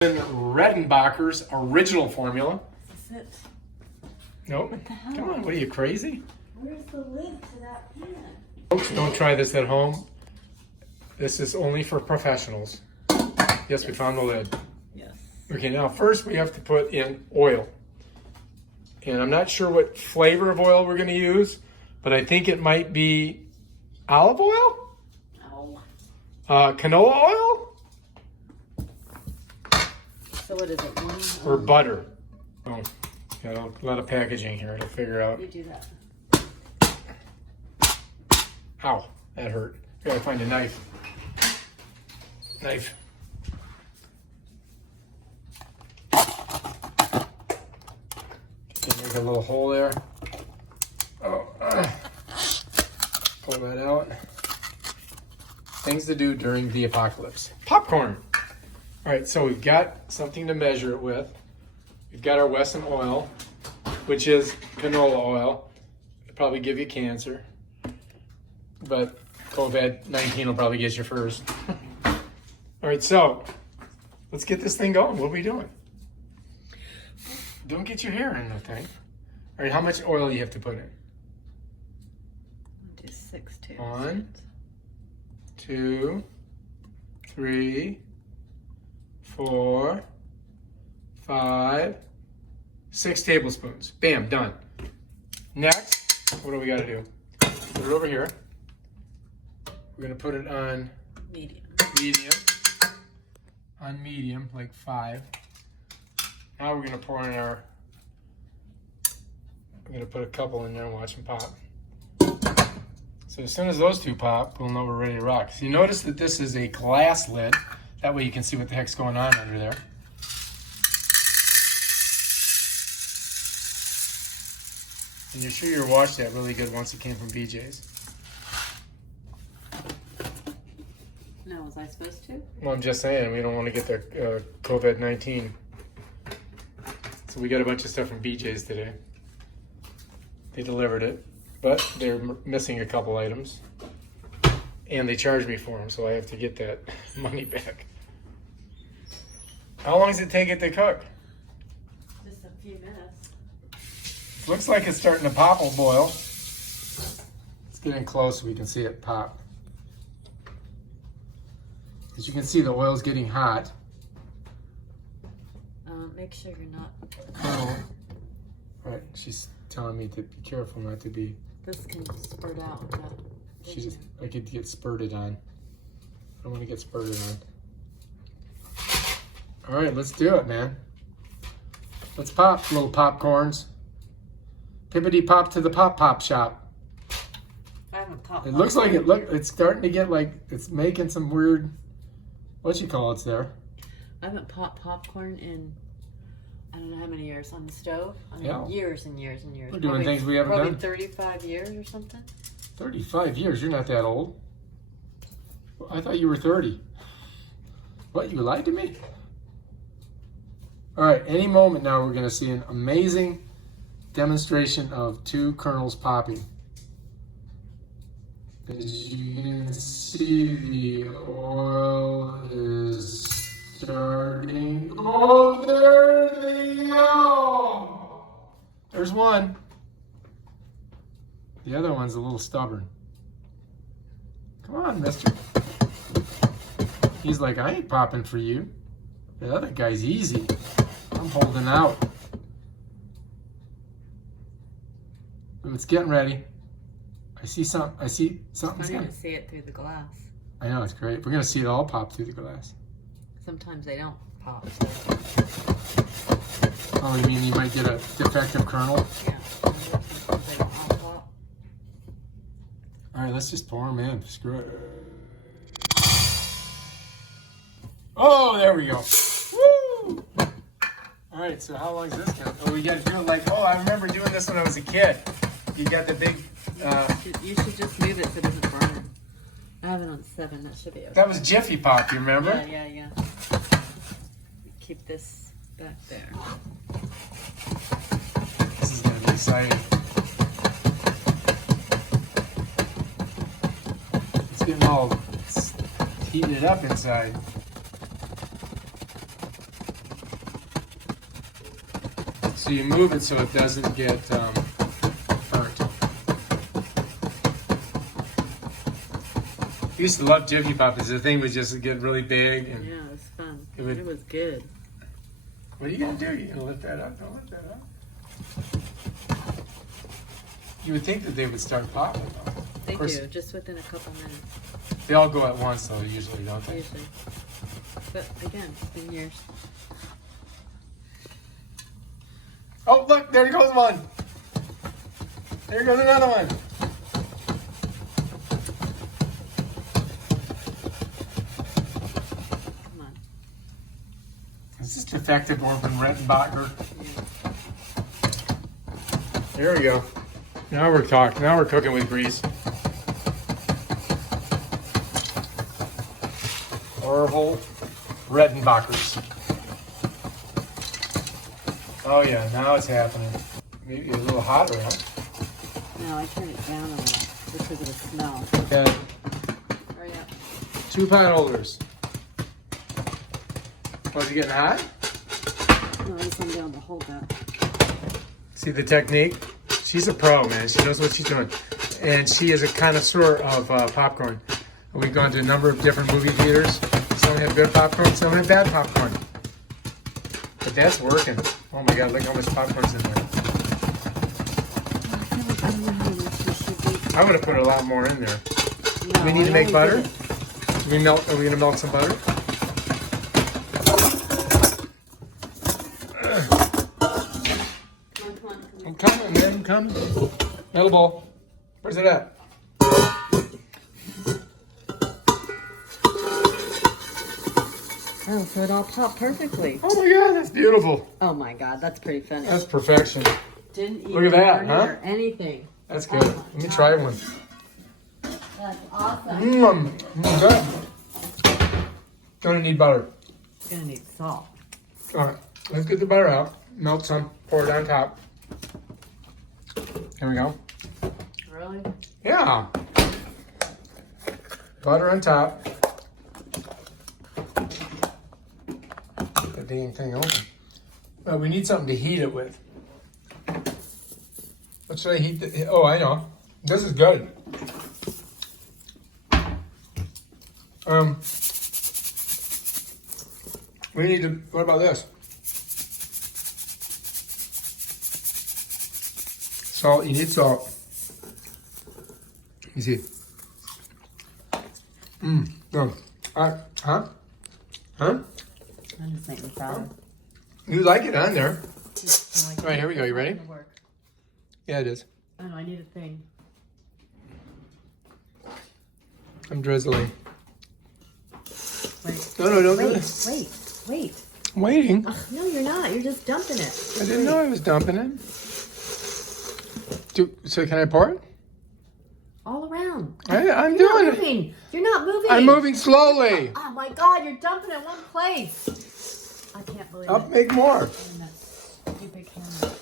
Redenbacher's original formula. Is this it? Nope. What the hell? Come on, what are you, crazy? Where's the lid to that pan? Folks, don't try this at home. This is only for professionals. Yes, we found the lid. Yes. Okay, now first we have to put in oil. And I'm not sure what flavor of oil we're going to use, but I think it might be olive oil? Ow. Canola oil? So what is it? One Or butter? Oh, got a lot of packaging here to figure out. You do that. Ow, that hurt. Gotta find a knife. Knife. Make a little hole there. Oh, pull that out. Things to do during the apocalypse. Popcorn. All right, so we've got something to measure it with. We've got our Wesson oil, which is canola oil. It'll probably give you cancer, but COVID-19 will probably get you first. All right, so let's get this thing going. What are we doing? Don't get your hair in the thing. All right, how much oil do you have to put in? Do 6 tablespoons. 1, 2, 3, 4, 5, 6 tablespoons. Bam, done. Next, what do we got to do? Put it over here. We're going to put it on Medium. medium. On medium, like 5. Now we're going to pour in our, we're going to put a couple in there and watch them pop. So as soon as those two pop, we'll know we're ready to rock. So you notice that this is a glass lid. That way you can see what the heck's going on under there. And you're sure you washed that really good once it came from BJ's. No, was I supposed to? Well, I'm just saying, we don't want to get the COVID-19. So we got a bunch of stuff from BJ's today. They delivered it, but they're missing a couple items. And they charged me for them, so I have to get that money back. How long does it take it to cook? Just a few minutes. Looks like it's starting to pop or boil. Let's get in close so we can see it pop. As you can see, the oil's getting hot. Make sure you're not. Oh. Right, she's telling me to be careful not to be. This can spurt out. I could get spurted on. I don't want to get spurted on. All right, let's do it, man. Let's pop, little popcorns. Pippity pop to the pop shop. I haven't popped. It looks like it's starting to get like it's making some weird, what you call it's there. I haven't popped popcorn in I don't know how many years on the stove. I mean, Yeah. years and years and years. We're doing things we haven't probably done. 35 years or something. 35 years, you're not that old. Well, I thought you were 30. What, you lied to me? All right, any moment now we're gonna see an amazing demonstration of 2 kernels popping. As you can see, the oil is starting. Oh, there they go! There's one. The other one's a little stubborn. Come on, mister. He's like, I ain't popping for you. The other guy's easy. I'm holding out. Ooh, it's getting ready. I see something's I'm getting. going to see it through the glass. I know, it's great. We're gonna see it all pop through the glass. Sometimes they don't pop. Oh, you mean you might get a defective kernel? Yeah. Sometimes they don't all pop. All right, let's just pour them in. Screw it. Oh, there we go. Woo! All right, so how long is this count? Oh, we got to do it like, oh, I remember doing this when I was a kid. You got the big, You should just move it so it doesn't burn. I have it on 7. That should be okay. that was Jiffy Pop, you remember? Yeah. Keep this back there. This is going to be exciting. It's getting all heated up inside. So you move it so it doesn't get burnt. I used to love Jiffy Pop because the thing would just get really big. And Yeah, it was fun. It would- It was good. what are you gonna do? You gonna lift that up? Don't lift that up. You would think that they would start popping though. They course. do, just within a couple minutes, They all go at once though, usually, don't they? usually. But again, it's been years. Oh, look, there goes one. There goes another one. Come on. Is this defective Orban Rettenbacher? Yeah. There we go. Now we're talking. Now we're cooking with grease. Orville Rettenbachers. Oh yeah, now it's happening. Maybe a little hotter, huh? No, I turned it down a little because of the smell. Yeah. Hurry up. 2 pot holders. Was it getting hot? No, I just want to be able to hold that. See the technique? She's a pro, man. She knows what she's doing. And she is a connoisseur of popcorn. We've gone to a number of different movie theaters. Some have good popcorn, some have bad popcorn. But that's working. Oh my God, look how much popcorn's in there. I feel like I don't know how much this should be. I would have put a lot more in there. No, Do we need to I make only butter? did it. Do we melt? Are we gonna melt some butter? Come on, I'm coming, man. I'm coming. Metal bowl. Where's it at? Oh, so it all popped perfectly. Oh my God, that's beautiful. Oh my God, that's pretty funny. That's perfection. Didn't even Look at that, burn it huh? or anything. That's good. Let me try one. That's awesome. Good. Gonna need butter. It's gonna need salt. All right, let's get the butter out. Melt some. Pour it on top. Here we go. Really? Yeah. Butter on top. The dang thing open. Well, we need something to heat it with. What should I heat the? Oh, I know. This is good. We need to. What about this? Salt. You need salt. You see. Good. All right. Huh? That just make me proud. You like it on there? All All right, here we go. You ready? Work. Yeah, it is. I don't know, I need a thing. I'm drizzling. Wait. No, don't do Wait, this. wait. I'm waiting. Ugh, no, you're not. You're just dumping it. I didn't know I was dumping it. So can I pour it? All around. I'm You're not doing it. moving. You're not moving. I'm moving slowly. Oh my God, you're dumping it one place. I can't believe I'll it. make more. And that stupid camera.